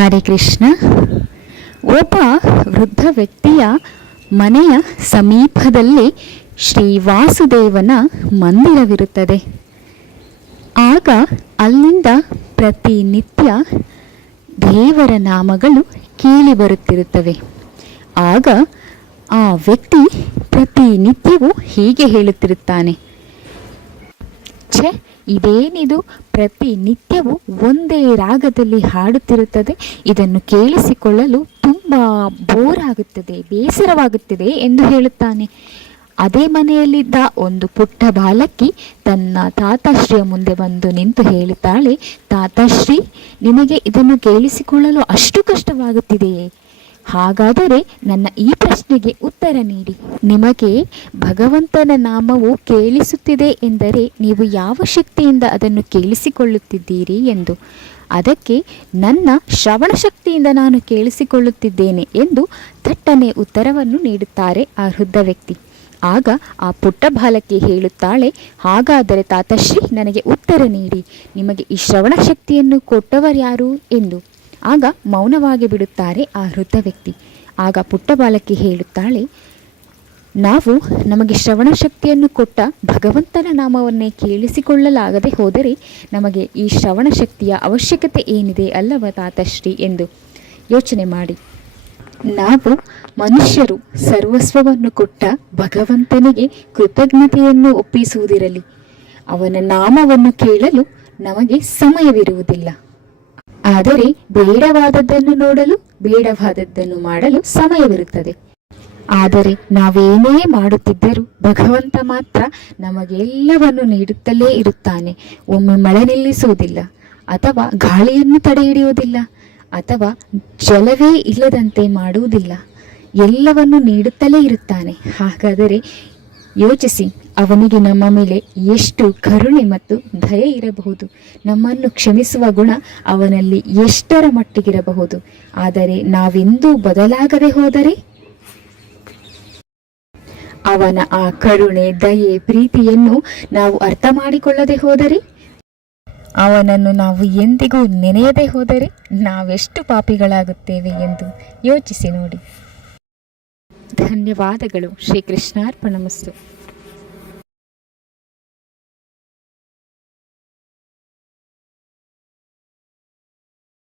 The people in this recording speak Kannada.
ಹರೇ ಕೃಷ್ಣ. ಒಬ್ಬ ವೃದ್ಧ ವ್ಯಕ್ತಿಯ ಮನೆಯ ಸಮೀಪದಲ್ಲಿ ಶ್ರೀ ವಾಸುದೇವನ ಮಂದಿರವಿರುತ್ತದೆ. ಆಗ ಅಲ್ಲಿಂದ ಪ್ರತಿನಿತ್ಯ ದೇವರ ನಾಮಗಳು ಕೇಳಿ ಬರುತ್ತಿರುತ್ತವೆ. ಆಗ ಆ ವ್ಯಕ್ತಿ ಪ್ರತಿನಿತ್ಯವೂ ಹೀಗೆ ಹೇಳುತ್ತಿರುತ್ತಾನೆ, ಇದೇನಿದು, ಪ್ರತಿನಿತ್ಯವೂ ಒಂದೇ ರಾಗದಲ್ಲಿ ಹಾಡುತ್ತಿರುತ್ತದೆ, ಇದನ್ನು ಕೇಳಿಸಿಕೊಳ್ಳಲು ತುಂಬ ಬೋರ್ ಆಗುತ್ತದೆ, ಬೇಸರವಾಗುತ್ತದೆ ಎಂದು ಹೇಳುತ್ತಾನೆ. ಅದೇ ಮನೆಯಲ್ಲಿದ್ದ ಒಂದು ಪುಟ್ಟ ಬಾಲಕಿ ತನ್ನ ತಾತಾಶ್ರೀಯ ಮುಂದೆ ಬಂದು ನಿಂತು ಹೇಳುತ್ತಾಳೆ, ತಾತಾಶ್ರೀ, ನಿಮಗೆ ಇದನ್ನು ಕೇಳಿಸಿಕೊಳ್ಳಲು ಅಷ್ಟು ಕಷ್ಟವಾಗುತ್ತಿದೆಯೇ? ಹಾಗಾದರೆ ನನ್ನ ಈ ಪ್ರಶ್ನೆಗೆ ಉತ್ತರ ನೀಡಿ. ನಿಮಗೆ ಭಗವಂತನ ನಾಮವು ಕೇಳಿಸುತ್ತಿದೆ ಎಂದರೆ ನೀವು ಯಾವ ಶಕ್ತಿಯಿಂದ ಅದನ್ನು ಕೇಳಿಸಿಕೊಳ್ಳುತ್ತಿದ್ದೀರಿ ಎಂದು. ಅದಕ್ಕೆ ನನ್ನ ಶ್ರವಣ ಶಕ್ತಿಯಿಂದ ನಾನು ಕೇಳಿಸಿಕೊಳ್ಳುತ್ತಿದ್ದೇನೆ ಎಂದು ಥಟ್ಟನೆ ಉತ್ತರವನ್ನು ನೀಡುತ್ತಾರೆ ಆ ವೃದ್ಧ ವ್ಯಕ್ತಿ. ಆಗ ಆ ಪುಟ್ಟ ಬಾಲಕಿ ಹೇಳುತ್ತಾಳೆ, ಹಾಗಾದರೆ ತಾತಶ್ರೀ, ನನಗೆ ಉತ್ತರ ನೀಡಿ, ನಿಮಗೆ ಈ ಶ್ರವಣ ಶಕ್ತಿಯನ್ನು ಕೊಟ್ಟವರ್ಯಾರು ಎಂದು. ಆಗ ಮೌನವಾಗಿ ಬಿಡುತ್ತಾರೆ ಆ ವೃದ್ಧ ವ್ಯಕ್ತಿ. ಆಗ ಪುಟ್ಟ ಬಾಲಕಿ ಹೇಳುತ್ತಾಳೆ, ನಮಗೆ ಶ್ರವಣ ಶಕ್ತಿಯನ್ನು ಕೊಟ್ಟ ಭಗವಂತನ ನಾಮವನ್ನೇ ಕೇಳಿಸಿಕೊಳ್ಳಲಾಗದೆ ಹೋದರೆ ನಮಗೆ ಈ ಶ್ರವಣ ಶಕ್ತಿಯ ಅವಶ್ಯಕತೆ ಏನಿದೆ ಅಲ್ಲವ ತಾತಶ್ರೀ ಎಂದು ಯೋಚನೆ ಮಾಡಿ. ನಾವು ಮನುಷ್ಯರು ಸರ್ವಸ್ವವನ್ನು ಕೊಟ್ಟ ಭಗವಂತನಿಗೆ ಕೃತಜ್ಞತೆಯನ್ನು ಒಪ್ಪಿಸುವುದಿರಲಿ. ಅವನ ನಾಮವನ್ನು ಕೇಳಲು ನಮಗೆ ಸಮಯವಿರುವುದಿಲ್ಲ. ಆದರೆ ಬೇಡವಾದದ್ದನ್ನು ನೋಡಲು, ಬೇಡವಾದದ್ದನ್ನು ಮಾಡಲು ಸಮಯವಿರುತ್ತದೆ. ಆದರೆ ನಾವೇನೇ ಮಾಡುತ್ತಿದ್ದರೂ ಭಗವಂತ ಮಾತ್ರ ನಮಗೆಲ್ಲವನ್ನು ನೀಡುತ್ತಲೇ ಇರುತ್ತಾನೆ. ಒಮ್ಮೆ ಮಳೆ ನಿಲ್ಲಿಸುವುದಿಲ್ಲ, ಅಥವಾ ಗಾಳಿಯನ್ನು ತಡೆ ಹಿಡಿಯುವುದಿಲ್ಲ, ಅಥವಾ ಜಲವೇ ಇಲ್ಲದಂತೆ ಮಾಡುವುದಿಲ್ಲ. ಎಲ್ಲವನ್ನು ನೀಡುತ್ತಲೇ ಇರುತ್ತಾನೆ. ಹಾಗಾದರೆ ಯೋಚಿಸಿ, ಅವನಿಗೆ ನಮ್ಮ ಮೇಲೆ ಎಷ್ಟು ಕರುಣೆ ಮತ್ತು ದಯೆ ಇರಬಹುದು, ನಮ್ಮನ್ನು ಕ್ಷಮಿಸುವ ಗುಣ ಅವನಲ್ಲಿ ಎಷ್ಟರ ಮಟ್ಟಿಗಿರಬಹುದು. ಆದರೆ ನಾವೆಂದೂ ಬದಲಾಗದೆ ಹೋದರೆ, ಅವನ ಆ ಕರುಣೆ, ದಯೆ, ಪ್ರೀತಿಯನ್ನು ನಾವು ಅರ್ಥ ಮಾಡಿಕೊಳ್ಳದೆ ಹೋದರೆ, ಅವನನ್ನು ನಾವು ಎಂದಿಗೂ ನೆನೆಯದೆ ಹೋದರೆ ನಾವೆಷ್ಟು ಪಾಪಿಗಳಾಗುತ್ತೇವೆ ಎಂದು ಯೋಚಿಸಿ ನೋಡಿ. ಧನ್ಯವಾದಗಳು. ಶ್ರೀಕೃಷ್ಣಾರ್ಪಣಮಸ್ತು.